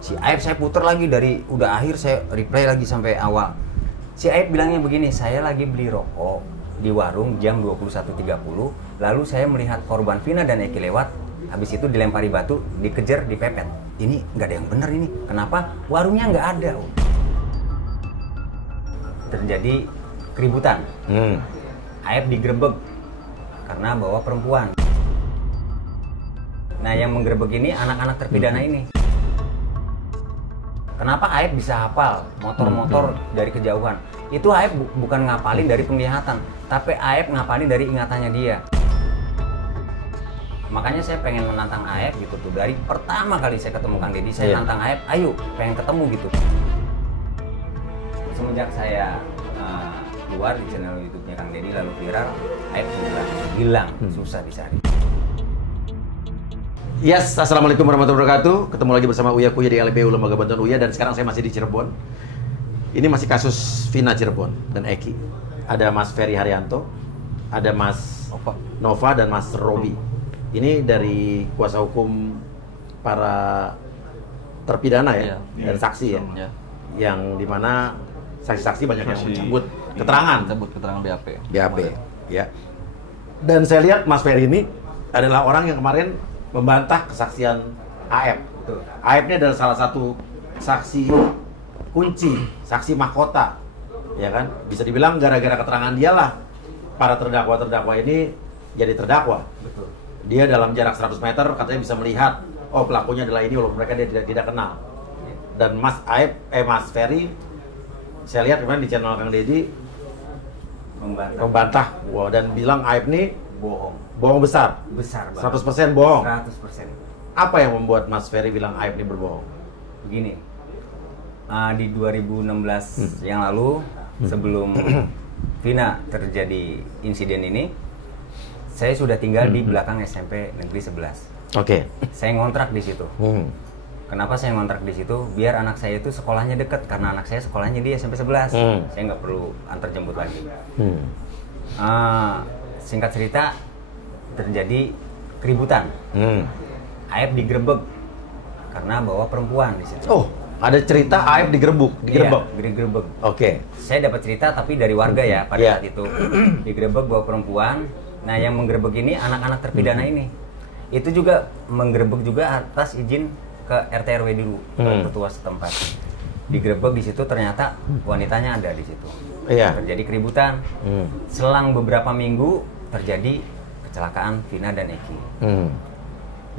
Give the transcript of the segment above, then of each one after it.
Si Aib saya puter lagi dari udah akhir, saya replay lagi sampai awal. Si Aib bilangnya begini, saya lagi beli rokok di warung jam 21.30, lalu saya melihat korban Vina dan Eki lewat, habis itu dilempari batu, dikejar, dipepet. Ini nggak ada yang bener ini. Kenapa? Warungnya nggak ada. Terjadi keributan. Aib digerebek karena bawa perempuan. Nah, yang menggerebek ini anak-anak terpidana ini. Kenapa Aib bisa hafal motor-motor dari kejauhan? Itu Aib bukan ngapalin dari penglihatan, tapi Aib ngapalin dari ingatannya dia. Makanya saya pengen menantang Aib gitu tuh. Dari pertama kali saya ketemu Kang Deddy, saya nantang Aib, ayo pengen ketemu gitu. Semenjak saya keluar di channel YouTube-nya Kang Deddy lalu viral, Aib hilang, susah dicari. Yes, assalamualaikum warahmatullahi wabarakatuh. Ketemu lagi bersama Uya Kuya di LPU Lembaga Bantuan Uya, dan sekarang saya masih di Cirebon. Ini masih kasus Vina Cirebon dan Eki. Ada Mas Ferry Haryanto, ada Mas Nova dan Mas Robi. Ini dari kuasa hukum para terpidana ya, dan saksi ya. Yang dimana saksi-saksi banyak yang mencabut keterangan. Keterangan BAP. BAP, ya. Dan saya lihat Mas Ferry ini adalah orang yang kemarin membantah kesaksian Aib. Aib ini adalah salah satu saksi kunci, saksi mahkota, ya kan? Bisa dibilang gara-gara keterangan dialah para terdakwa ini jadi terdakwa. Betul. Dia dalam jarak 100 meter katanya bisa melihat, oh pelakunya adalah ini, walaupun mereka dia tidak kenal. Dan Mas Ferry, saya lihat kemarin di channel Kang Deddy membantah, dan bilang Aib ini bohong besar banget. 100% bohong. 100%. Apa yang membuat Mas Ferry bilang Aib ini berbohong? Begini, di 2016 yang lalu, sebelum Vina terjadi insiden ini, saya sudah tinggal di belakang SMP Negeri 11. Oke. Saya ngontrak di situ. Kenapa saya ngontrak di situ? Biar anak saya itu sekolahnya dekat, karena anak saya sekolahnya di SMP 11. Saya nggak perlu antar jemput lagi. Singkat cerita, terjadi keributan. Aib digerebek karena bawa perempuan di situ. Oh, ada cerita Aib digerebek. Iya, digerebek. Oke. Saya dapat cerita tapi dari warga ya pada saat itu. Digerebek bawa perempuan. Nah, yang menggerebek ini anak-anak terpidana ini. Itu juga menggerebek juga atas izin ke RT RW dulu, ke ketua setempat. Digerebek di situ, ternyata wanitanya ada di situ. Iya. Terjadi keributan. Selang beberapa minggu terjadi kecelakaan Vina dan Eki.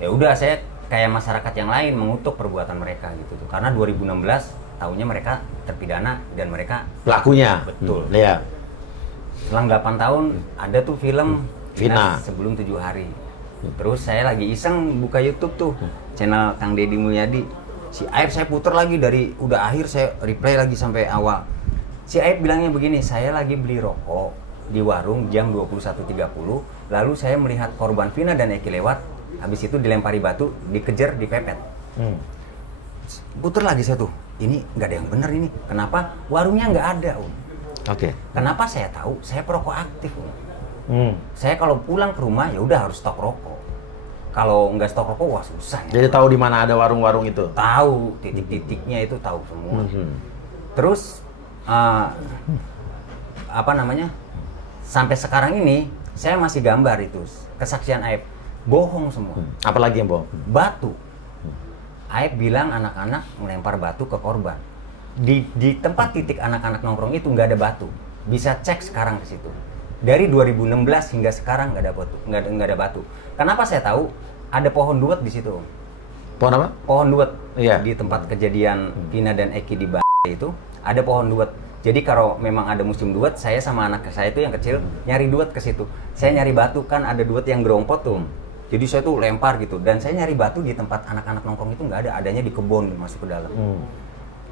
Ya udah, saya kayak masyarakat yang lain mengutuk perbuatan mereka gitu tuh. Karena 2016 tahunnya mereka terpidana dan mereka pelakunya. Betul. Iya. Selang 8 tahun ada tuh film Vina sebelum 7 hari. Terus saya lagi iseng buka YouTube tuh channel Kang Deddy Mulyadi. Si Aib saya puter lagi dari udah akhir, saya replay lagi sampai awal. Si Aib bilangnya begini, saya lagi beli rokok di warung jam 21.30, lalu saya melihat korban Vina dan Eki lewat, habis itu dilempari batu, dikejar, dipepet. Puter lagi saya tuh, ini nggak ada yang bener ini. Kenapa? Warungnya nggak ada. Oke. Kenapa saya tahu? Saya perokok aktif. Saya kalau pulang ke rumah ya udah harus stok rokok. Kalau nggak stok rokok, wah susah. Jadi tahu di mana ada warung-warung itu? Tahu, titik-titiknya itu tahu semua. Terus apa namanya? Sampai sekarang ini saya masih gambar itu kesaksian Aib, bohong semua. Apalagi yang bohong? Batu. Aib bilang anak-anak melempar batu ke korban. Di tempat titik anak-anak nongkrong itu nggak ada batu. Bisa cek sekarang ke situ. Dari 2016 hingga sekarang nggak ada batu. Kenapa saya tahu? Ada pohon duet di situ. Pohon apa? Pohon duet. Iya. Di tempat kejadian Vina dan Eki di itu ada pohon duet. Jadi kalau memang ada musim duet, saya sama anak saya itu yang kecil nyari duet ke situ. Saya nyari batu, kan ada duet yang gerompot tuh. Jadi saya tuh lempar gitu. Dan saya nyari batu di tempat anak-anak nongkrong itu nggak ada. Adanya di kebun, masuk ke dalam.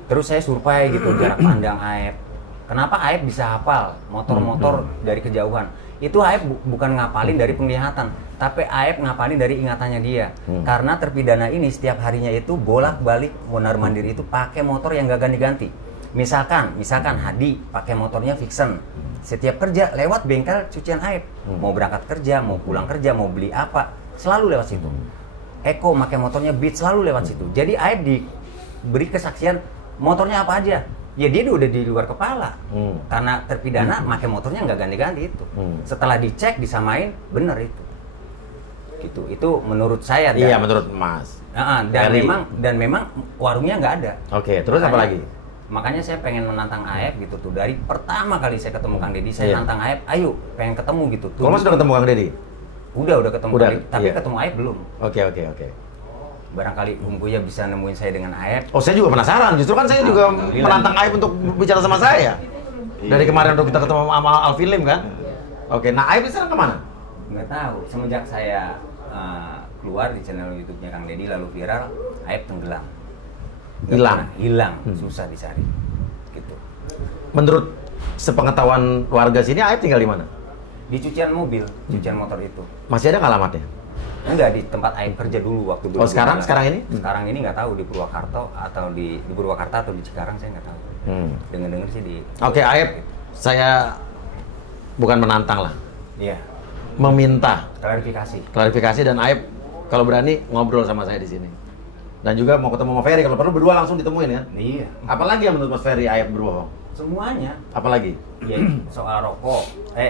Terus saya survei gitu jarak pandang Aib. Kenapa Aib bisa hafal motor-motor dari kejauhan? Itu Aib bukan ngapalin dari penglihatan, tapi Aib ngapalin dari ingatannya dia. Karena terpidana ini setiap harinya itu bolak-balik mondar-mandir itu pakai motor yang gak ganti-ganti. Misalkan Hadi pakai motornya Vixen. Setiap kerja lewat bengkel cucian Aib. Mau berangkat kerja, mau pulang kerja, mau beli apa, selalu lewat situ. Eko pakai motornya Beat, selalu lewat situ. Jadi Aib beri kesaksian motornya apa aja. Ya dia udah di luar kepala. Karena terpidana pakai motornya nggak ganti-ganti itu. Setelah dicek disamain bener itu. Gitu. Itu menurut saya. Iya, menurut Mas. Dan memang warungnya nggak ada. Oke, terus apa lagi? Makanya saya pengen menantang Aep gitu tuh. Dari pertama kali saya ketemu Kang Deddy, saya nantang Aep, ayo pengen ketemu gitu. Kalau Mas udah ketemu Kang Deddy? Udah ketemu Kang Deddy, tapi ketemu Aep belum. Oke. Barangkali Om Buya bisa nemuin saya dengan Aep. Oh, saya juga penasaran. Justru kan saya juga menantang Aep untuk bicara sama saya. Dari kemarin waktu kita ketemu sama Alfilim kan. Oke, nah Aep sekarang kemana? Nggak tahu. Semenjak saya keluar di channel YouTube-nya Kang Deddy lalu viral, Aep tenggelam. Hilang, susah dicari. Gitu. Menurut sepengetahuan warga sini, Aep tinggal di mana? Di cucian mobil, cucian motor itu. Masih ada nggak alamatnya? Enggak, di tempat Aep kerja dulu waktu dulu. Oh, sekarang ini? Sekarang ini nggak tahu di Purwakarta atau di Purwakarta atau di Cikarang, saya nggak tahu. Dengar-dengar sih di. Oke, Aep, saya bukan menantang lah. Iya. Meminta klarifikasi dan Aep kalau berani ngobrol sama saya di sini. Dan juga mau ketemu sama Ferry, kalau perlu berdua langsung ditemuin ya. Iya. Apalagi yang menurut Mas Ferry Aep berbohong? Semuanya. Apalagi? Ya, soal rokok,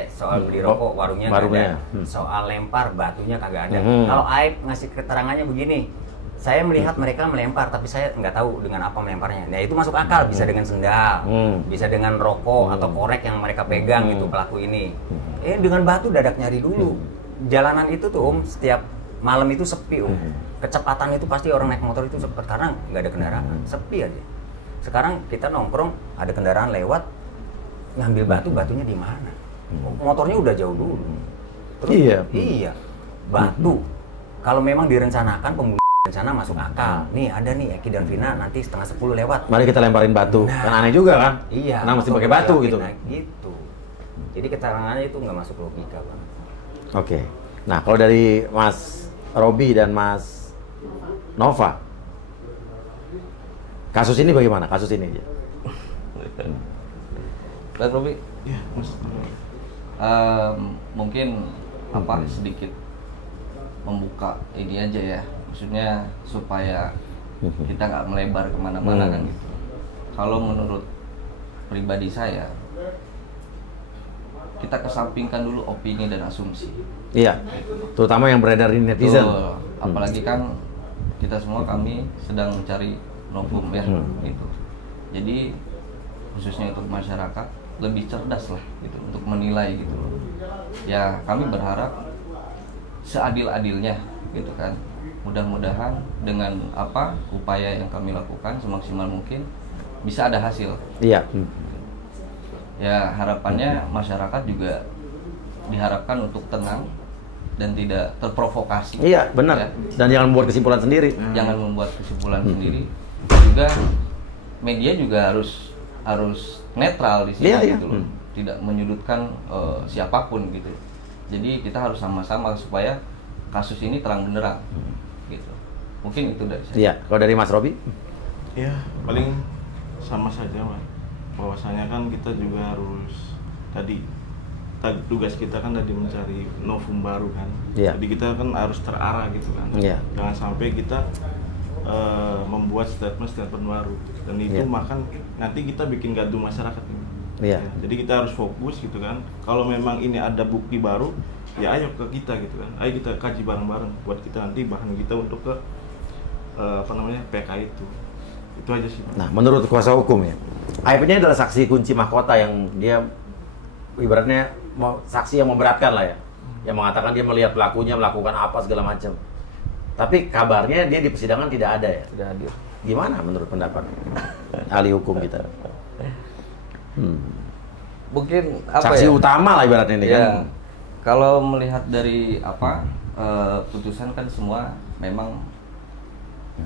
soal beli rokok warungnya nggak ada. Soal lempar batunya kagak ada. Kalau Aep ngasih keterangannya begini, saya melihat mereka melempar, tapi saya nggak tahu dengan apa melemparnya. Nah itu masuk akal, bisa dengan sendal, bisa dengan rokok atau korek yang mereka pegang gitu pelaku ini. Dengan batu dadak nyari dulu. Jalanan itu tuh setiap malam itu sepi kecepatan itu pasti orang naik motor itu cepat karena nggak ada kendaraan, sepi aja. Sekarang kita nongkrong ada kendaraan lewat ngambil batunya di mana? Motornya udah jauh dulu. Terus, iya. Batu. Kalau memang direncanakan pembunuhan rencana masuk akal. Nih ada nih Eki dan Vina nanti 9:30 lewat. Mari kita lemparin batu. Kan aneh juga kan? Iya. Karena mesti pakai batu gitu. Gitu. Jadi keterangannya itu nggak masuk logika, Bang. Oke. Nah, kalau dari Mas Robi dan Mas Nova, kasus ini bagaimana? Kasus ini aja. Mas Robi? Ya, Mas. Mungkin sedikit membuka ini aja ya, maksudnya supaya kita nggak melebar kemana-mana kan gitu. Kalau menurut pribadi saya, kita kesampingkan dulu opini dan asumsi. Iya, terutama yang beredar di netizen. Apalagi kan kita semua kami sedang mencari novum ya, gitu. Jadi khususnya untuk masyarakat lebih cerdas lah gitu untuk menilai gitu loh. Ya kami berharap seadil-adilnya gitu kan. Mudah-mudahan dengan upaya yang kami lakukan semaksimal mungkin bisa ada hasil. Iya. Ya harapannya masyarakat juga diharapkan untuk tenang dan tidak terprovokasi. Iya, benar. Ya. Dan jangan membuat kesimpulan sendiri. Jangan membuat kesimpulan sendiri. Juga media juga harus netral di sini gitu loh. Tidak menyudutkan siapapun gitu. Jadi kita harus sama-sama supaya kasus ini terang benderang gitu. Mungkin itu dari saya. Iya, kalau dari Mas Robi? Ya, paling sama saja, Mas. Bahwasanya kan kita juga harus tugas kita kan tadi mencari novum baru kan. Jadi kita kan harus terarah gitu kan. Jangan sampai kita membuat statement baru dan itu makan nanti kita bikin gaduh masyarakat ini. Jadi kita harus fokus gitu kan. Kalau memang ini ada bukti baru, ya ayo ke kita gitu kan. Ayo kita kaji bareng-bareng buat kita nanti bahan kita untuk ke PK itu. Itu aja sih. Nah, menurut kuasa hukum ya, Aep ini adalah saksi kunci mahkota yang dia ibaratnya saksi yang memberatkan lah ya, yang mengatakan dia melihat pelakunya melakukan apa segala macam. Tapi kabarnya dia di persidangan tidak ada ya? Tidak hadir. Gimana menurut pendapat ahli hukum kita? Mungkin saksi utama lah ibaratnya ini kan. Kalau melihat dari putusan kan semua memang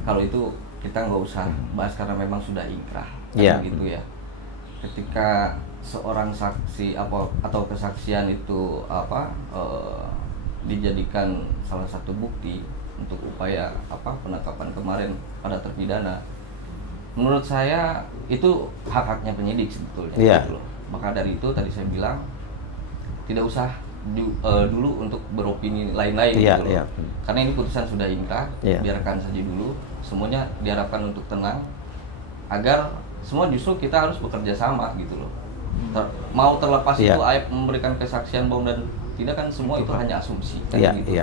kalau itu kita nggak usah bahas karena memang sudah inkrah gitu ya. Ketika seorang saksi atau kesaksian itu dijadikan salah satu bukti untuk upaya penangkapan kemarin pada terpidana, menurut saya itu hak-haknya penyidik sebetulnya gitu loh. Maka dari itu tadi saya bilang tidak usah dulu untuk beropini lain-lain gitu loh. Karena ini putusan sudah inkrah, biarkan saja dulu. Semuanya diharapkan untuk tenang agar semua justru kita harus bekerja sama gitu loh. Mau terlepas itu Aib memberikan kesaksian bohong dan tidak kan semua itu hanya asumsi kan gitu.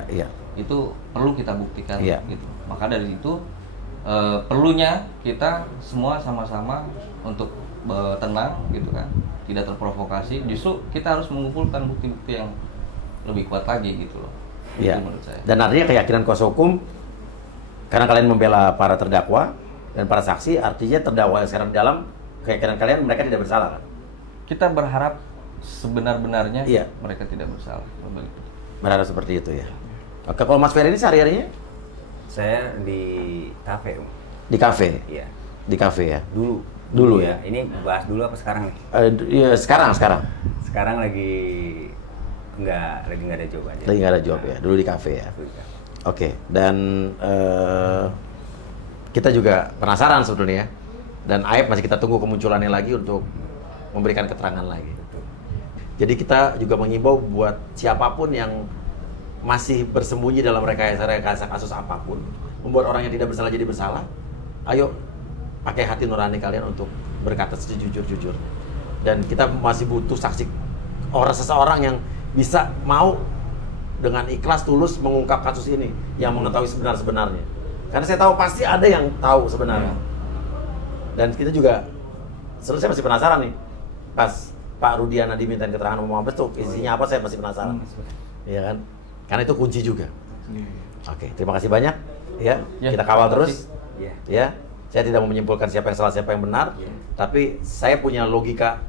Itu perlu kita buktikan gitu. Maka dari itu perlunya kita semua sama-sama untuk tenang gitu kan, tidak terprovokasi. Justru kita harus mengumpulkan bukti-bukti yang lebih kuat lagi gitu loh. Iya. Itu menurut saya. Dan artinya keyakinan kuasa hukum karena kalian membela para terdakwa dan para saksi, artinya terdakwa yang sekarang di dalam keyakinan kalian mereka tidak bersalah kan? Kita berharap sebenar-benarnya mereka tidak bersalah. Berharap seperti itu ya. Oke, kalau Mas Ferry ini sehari-harinya? Saya di kafe. Di kafe? Iya. Di kafe ya? Dulu ya. Ini bahas dulu apa sekarang nih? Iya, sekarang. Sekarang lagi nggak ada job aja. Lagi nggak ada job ya. Dulu di kafe ya. Oke. Dan kita juga penasaran sebetulnya ya. Dan Aib masih kita tunggu kemunculannya lagi untuk memberikan keterangan lagi. Jadi kita juga mengimbau buat siapapun yang masih bersembunyi dalam rekayasa kasus apapun, membuat orang yang tidak bersalah jadi bersalah, ayo pakai hati nurani kalian untuk berkata sejujur-jujur. Dan kita masih butuh saksi seseorang yang bisa mau dengan ikhlas tulus mengungkap kasus ini, yang mengetahui sebenarnya. Karena saya tahu pasti ada yang tahu sebenarnya. Dan kita juga, saya masih penasaran nih, pas Pak Rudiana dimintain keterangan umum Mabes tuh isinya apa, saya masih penasaran. Iya kan? Karena itu kunci juga. Oke, terima kasih banyak. Ya, kita kawal terus. Ya, saya tidak mau menyimpulkan siapa yang salah, siapa yang benar. Tapi saya punya logika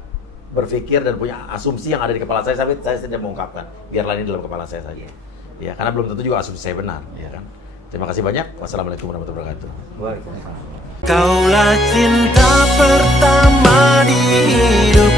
berpikir dan punya asumsi yang ada di kepala saya, tapi saya tidak mengungkapkan. Biarlah ini dalam kepala saya saja. Ya, karena belum tentu juga asumsi saya benar. Ya kan? Terima kasih banyak. Wassalamualaikum warahmatullahi wabarakatuh. Waalaikumsalam. Kaulah cinta pertama di hidup